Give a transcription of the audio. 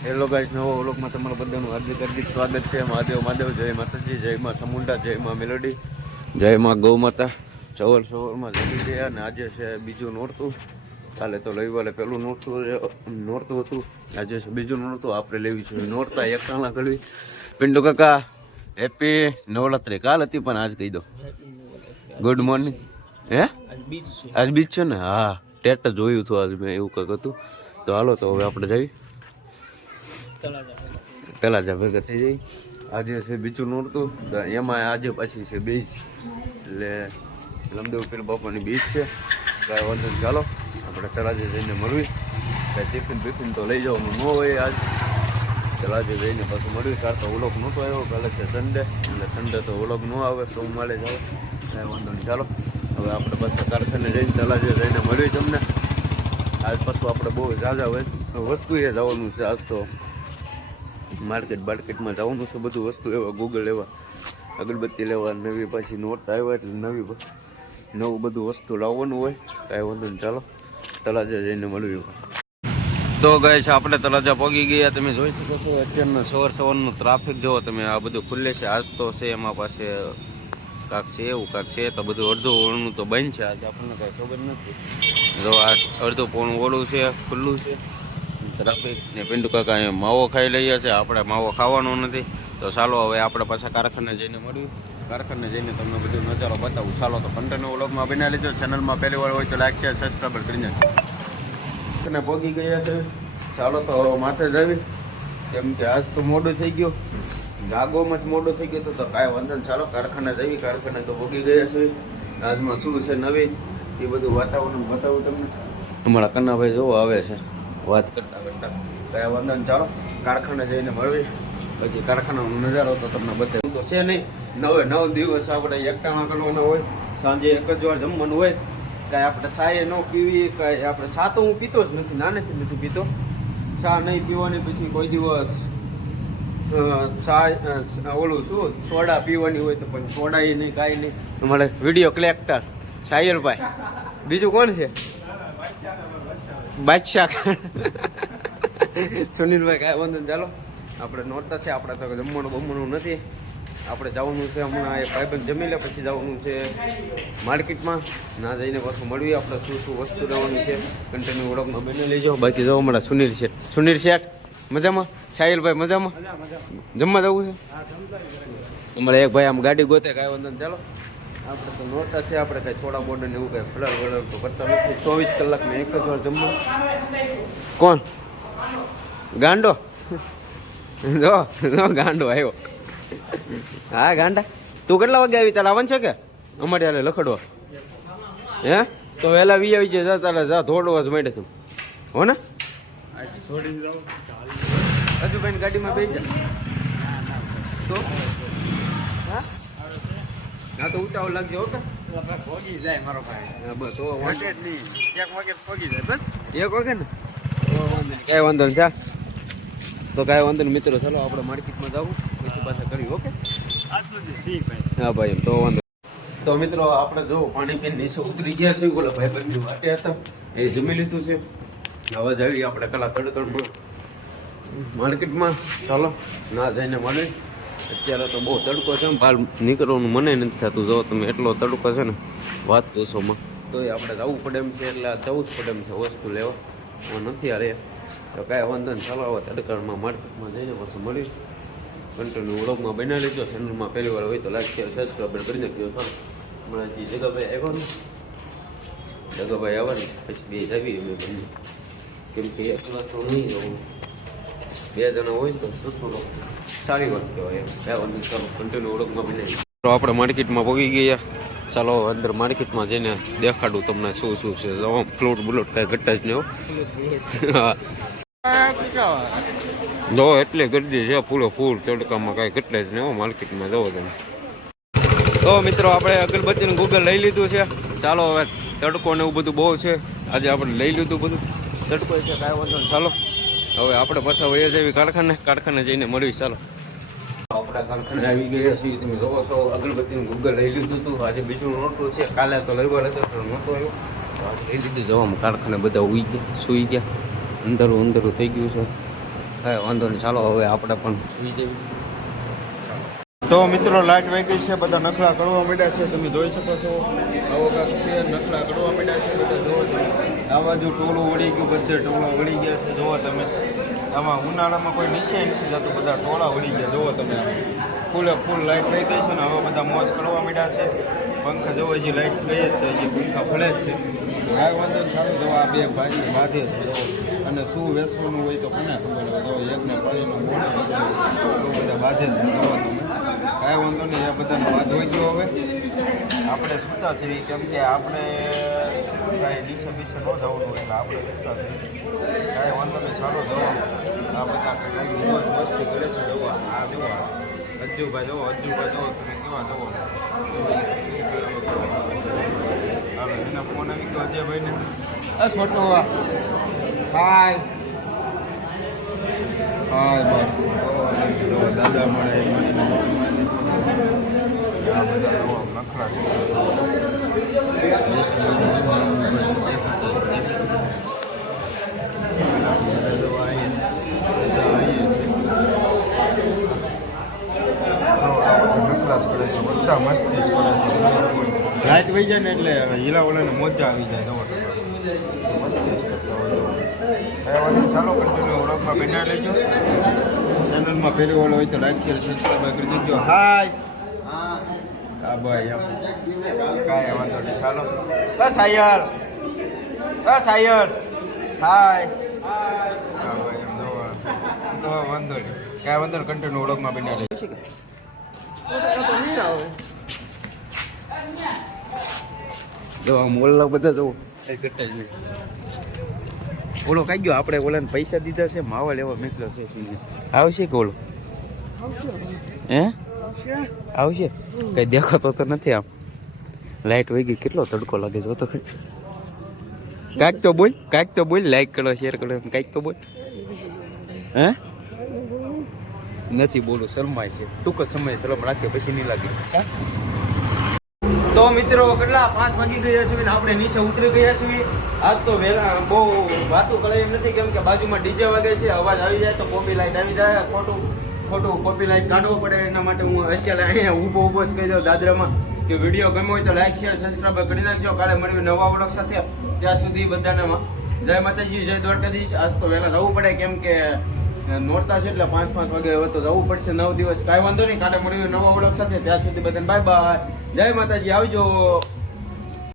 Hello guys, નવો વ્લોગમાં તમારું બધાનું હાર્દિક સ્વાગત છે। મહાદેવ જય માતાજી, જય માં સમુંડા, જય માં મેલોડી, જય માં ગૌ માતા। સવારમાં જમી ગયા અને આજે છે બીજું નોરતું। કાલે તો રવિવારે પહેલું નોરતું હતું, આજે છે બીજું નોરતું। આપણે લેવી છે નોરતા એકટાણા કરવી। પિન્ટુ કાકા હેપી નવરાત્રી। કાલ હતી પણ આજ કહી દો ગુડ મોર્નિંગ। હે આજ બીજ છે ને? હા, ટેટ જોયું હતું આજ મેં, એવું કંઈક હતું। તો હાલો તો હવે આપણે જઈએ તળાજા ભેગા થઈ જાય। આજે છે બીજું નોરતું, એમાં આજે પાછી છે બીજ, એટલે લમદેવ પીર બાપાની બીજ છે। કાંઈ વાંધો નહીં, ચાલો આપણે તળાજે જઈને મળવી। કાંઈ ટિફિન તો લઈ જવાનું ન હોય આજ, તળાજે જઈને પાછું મળવી। કાલ તો વ્લોગ નહોતો આવ્યો, કાલે છે સન્ડે, એટલે સન્ડે તો વ્લોગ ન આવે, સોમવારે જ આવે। કાંઈ વાંધો નહીં, ચાલો હવે આપણે પાછા કારખાને જઈને તળાજે જઈને મળવી તમને। આજ પાછું આપણે બહુ ઝાઝા વસ્તુએ જવાનું છે। આજ તો માર્કેટમાં જવાનું છે, બધું વસ્તુ લેવા, ગૂગલ લેવા, અગરબત્તી લેવા, નવી પાછી નોટ આવ્યા એટલે નવું બધું વસ્તુ લાવવાનું હોય। કાંઈ વાંધો નહીં, ચાલો તળાજા જઈને મળવી પાછું। તો ગાઈસ, આપણે તળાજા પહોંચી ગયા। તમે જોઈ શકો છો અત્યારનો સવારનું ટ્રાફિક જોવો તમે, આ બધું ખુલ્લે છે। આજ તો છે એમાં પાસે કાંક છે, એવું કાંક છે, તો બધું અડધું ઓળનું તો બંધ છે આજે, આપણને કાંઈ ખબર નથી। જો આ અડધું પોણું ઓળું છે, ખુલ્લું છે ટ્રાફિક ને। પિન્ટુ કાકા અહીંયા માવો ખાઈ લઈએ છે, આપણે માવો ખાવાનો નથી। તો ચાલો હવે આપણે પાછા કારખાને જઈને મળ્યું, કારખાને જઈને તમને બધું નજારો બતાવું। ચાલો તો કન્ટિન્યુ વ્લોગમાં બનાવી લેજો। ચેનલમાં પહેલી વાર હોય તો લાઈક શેર સબસ્ક્રાઈબ કરી નાખજો। અને પહોંચી ગયા છે, ચાલો તો માથે જ આવી, કેમ કે આજ તો મોડું થઈ ગયું, જાગોમાં જ મોડું થઈ ગયું તો કાંઈ વાંધો નહીં, ચાલો કારખાને જઈએ। કારખાને તો પહોંચી ગયા છે, આજમાં શું છે નવી એ બધું વાતાવરણ બતાવું તમને। અમારા કન્નાભાઈ જોવો આવે છે વાત કરતા કાંઈ વાંધો નહીં, ચાલો કારખાને જઈને મળવી। બાકી કારખાનાનો નજારો તો તમને બતાવ્યું તો છે નહીં। 9 દિવસ આપણે એકટાણા કરવાના હોય, સાંજે એક જ વાર જમવાનું હોય। કાંઈ આપણે ચાય ન પીવી, કાંઈ આપણે ચા તો હું પીતો જ નથી, નાનેથી નથી પીતો ચા, નહીં પીવાની। પછી કોઈ દિવસ ચા ઓલું શું સોડા પીવાની હોય તો પણ સોડા નહીં, કાંઈ નહીં। તમારે વિડીયો કલેક્ટર સાયરભાઈ, બીજું કોણ છે? બાદશાહ સુનિલભાઈ। કાંઈ વાંધો નહીં, ચાલો આપણે નોરતા છે, આપણે તો જમવાનું નથી, આપણે જવાનું છે હમણાં એ ભાઈબંધ જમી લે પછી જવાનું છે માર્કેટમાં। ના જઈને પાછું મળીએ આપણે શું વસ્તુ લેવાની છે। કન્ટિન્યુ વ્લોગમાં બની લેજો। બાકી જવા મળે સુનિલ શેઠ મજામાં? સાહિલભાઈ મજામાં? જમવા જવું છે અમારે એક ભાઈ આમ ગાડી ગોતે। કાંઈ વાંધો નહીં, ચાલો આપણે તો નોરતા છે, આપણે કાંઈ થોડા બોર્ડર ને એવું કાંઈ ફ્લર વલર તો કરતા નથી। 24 કલાકમાં એક જ વાર જમવા। કોણ ગાંડો? જો ગાંડો આવ્યો। હા ગાંડા, તું કેટલા વાગે આવી? તારે આવવાનું છે કે અમારે હાલે લખડવા? હે તો વહેલા વી આવી છે, તારે જા થોડો જ માંડે તું હો ને? હજુ ભાઈ ગાડીમાં બેસી જા તો હા તો ઉતાવળ લાગજો હો કે પહોંચી જાય મારો ભાઈ। બસ ઓ વાગે નહીં, 1 વાગે પહોંચી જાય, બસ 1 વાગે ને કાંઈ વાંધો નહીં, ચાલ તો કાંઈ વાંધો નહીં મિત્રો, ચાલો આપણે માર્કેટમાં જવું પછી પાછા કરી। ઓકે હા ભાઈ, એમ તો વાંધો। તો મિત્રો આપણે જો પાણી પીને નીચે ઉતરી ગયા છે, ઓલા ભાઈ બંને વાટે હતા એ જમી લીધું છે। હવે જાવી આપણે કલા તડકડમાં માર્કેટમાં, ચાલો ના જઈને મળે। અત્યારે તો બહુ તડકો છે, બહાર નીકળવાનું મને નથી થતું, જો તમે એટલો તડકો છે ને વાત પૂછોમાં, તો એ આપણે જવું પડે એમ છે, એટલે જવું જ પડે એમ છે વસ્તુ લેવા નથી હારે। તો કાંઈ વાંધો નહીં, ચાલો હવે તડકામાં માર્કેટમાં જઈને પાછું મળીશ। કન્ટિન્યુ વ્લોગમાં બનાવી લેજો। ચેનલમાં પહેલી વાર હોય તો લાઈક શેર સબસ્ક્રાઈબ કરી નાખજો। ચાલો હમણાં જે જગાભાઈ આવ્યા ને, જગાભાઈ આવ્યા ને પછી બે આવી અમે બંને, કેમ કે એકલા તો નહીં જવું, 2 જણા હોય તો સારી વાત કહેવાય એમ। કાંઈ વાંધો નહીં, ચાલો કન્ટિન્યુ વ્લોગમાં બનાવી। તો આપણે માર્કેટમાં પહોંચી ગયા, ચાલો અંદર માર્કેટમાં જઈને દેખાડું તમને શું છે। ફ્લોટ બુલોટ કાંઈ ઘટતા જ નહીં હા જો એટલે ગરદી છે ફૂલ તડકામાં, કાંઈ ઘટલે જ નહીં માર્કેટમાં જવો તમે। તો મિત્રો આપણે અગરબત્તીનું ગૂગલ લઈ લીધું છે, ચાલો હવે તડકો ને એવું બધું બહુ છે, આજે આપણે લઈ લીધું બધું, તડકો છે કાંઈ વાંધો નહીં, ચાલો હવે આપણે પાછા વયા જઈએ કારખાને જઈને મળીએ। ચાલો આપણા કારખાને આવી ગયા છીએ, તમે જોવો છો અગરબત્તીનું ગૂગલ લઈ લીધું હતું, આજે બીજું નોટું છે, કાલે તો રવિવાર હતો તો નહોતો આવ્યો, આજે લઈ લીધું જવામાં। કારખાને બધા સુઈ ગયા, અંધારું થઈ ગયું છે, કાંઈ વાંધો નહીં, ચાલો હવે આપણે પણ સુઈ જઈએ. તો મિત્રો લાઈટ વહી ગઈ છે, બધા નખલા કરવા માંડ્યા છે, તમે જોઈ શકો છો. આવો કાંક છે, નખલા કરવા માંડ્યા છે બધા. જોવો તમે આ બાજુ ટોળું વળી ગયું, બધે ટોળા વળી ગયા છે. જોવો તમે આમાં ઉનાળામાં કોઈ નીચે નથી જતું, બધા ટોળા વળી ગયા. જોવો તમે ફૂલે ફૂલ લાઈટ વહી ગઈ છે ને હવે બધા મોજ કરવા માંડ્યા છે. પંખા જોવો હજી લાઈટ ગઈ જ છે, હજી પંખા ફળે જ છે. કાંઈ વાંધો નહીં, ચાલુ જોવો આ બે ભાઈ બાંધે છે. જોવો અને શું વેસવાનું હોય તો કોને ખબર હોય. જો એકને પાણીનું મોઢું બધા બાંધે છે. જોવો તમે કાંઈ વાંધો નહીં, એ બધાનો વાદ હોય ગયો. હવે આપણે સૂતા છીએ કેમ કે આપણે કાંઈ નીચે બીચે ન જવાનું હોય એટલે આપણે સૂતા છીએ. કાંઈ વાંધો નહીં, ચાલો જવા આ બધા મોજ મસ્તી કરે છે. જવા આ જોવા અજ્જુભાઈ જવો, અજ્જુભાઈ જવો તમે કેવા જવો. હાલો એના ફોન આવી ગયો અજયભાઈને. છોટો હાય હાય બસ દાદા મળે આ બધા નખરા છે. બધા મસ્તી જ કરે છે. લાઈટ વહી જાય ને એટલે હીલાવાળાને મોજા આવી જાય. જવો મસ્તી જ કરતા હોય. ચાલો કન્ટિન્યુ ઓળખમાં બેઠા લેજો. ચેનલમાં પહેલી વાળો હોય તો લાઈક શેર સબસ્ક્રાઈબ કરી દેજો. હાય હા ભાઈ કાંઈ વાંધો નહીં, ચાલો બસ સાયર બસ સાયર હાય હા ભાઈ એમ જોવા તો વાંધો નહીં, કાંઈ વાંધો નહીં. કન્ટિન્યુ ઓળખમાં બેઠા લેજો. જો આમ ઓલા બધા જવો ઘટા જ ઓલો કાંઈ ગયો. આપણે ઓલાને પૈસા દીધા છે, માવા લેવા મેકલો છે. આવશે કે ઓલો હે આવશે? કઈ દેખાતો તો નથી. આમ લાઈટ વહી ગઈ, કેટલો તડકો લાગે છે. તો કાંઈક તો બોલ, કાંઈક તો બોલ. લાઈક કરો, શેર કરો, કાંઈક તો બોલ. હે નથી બોલું, શરમાય છે. ટૂંક જ સમય શરમ રાખે, પછી નહીં લાગે. તો મિત્રો કેટલા 5 વાગી ગયા છે ને આપણે નીચે ઉતરી ગયા છીએ. આજ તો વહેલા બહુ વાતો કરે એમ નથી કેમ કે બાજુમાં ડીજે વાગે છે. અવાજ આવી જાય તો કોપી લાઈટ આવી જાય. ખોટું કોપી લાઈટ કાઢવો પડે. એના માટે હું અત્યારે અહીંયા ઊભો જ કહી દઉં દાદરામાં કે વિડીયો ગમ્યો હોય તો લાઈક શેર સબસ્ક્રાઈબ કરી નાખજો. કાલે મળ્યું નવા વ્લોગ સાથે. ત્યાં સુધી બધાને જય માતાજી, જય દ્વારકાધીશ. આજ તો વહેલા જવું પડે કેમ કે નોરતા છે એટલે 5 વાગે હવે તો જવું પડશે 9 દિવસ. કાંઈ વાંધો નહીં, કાલે મળ્યું નવા વ્લોગ સાથે. ત્યાં સુધી બધાને બાય બાય, જય માતાજી, આવજો.